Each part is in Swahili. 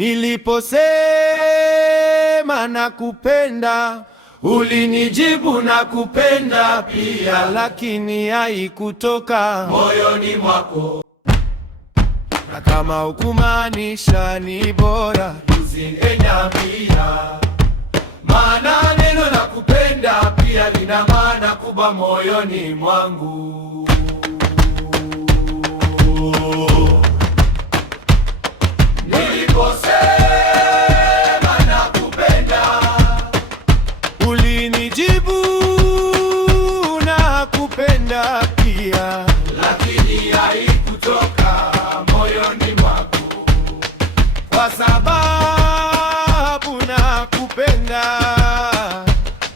Niliposema nakupenda, ulinijibu nakupenda pia, lakini haikutoka moyoni mwako. Na kama hukumaanisha ni bora usingeniambia, maana neno nakupenda pia lina maana kubwa moyoni mwangu. Niliposema nakupenda, ulinijibu nakupenda pia, lakini haikutoka moyoni mwako. kwa sababu nakupenda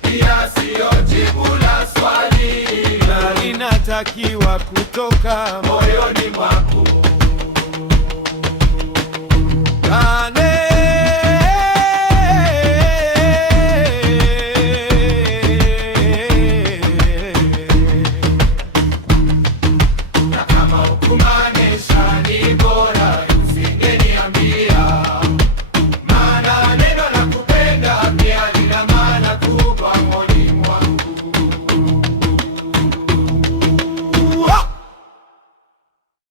pia siyo jibu la swali, na linatakiwa kutoka moyoni mwako. Na kama hukumaanisha ni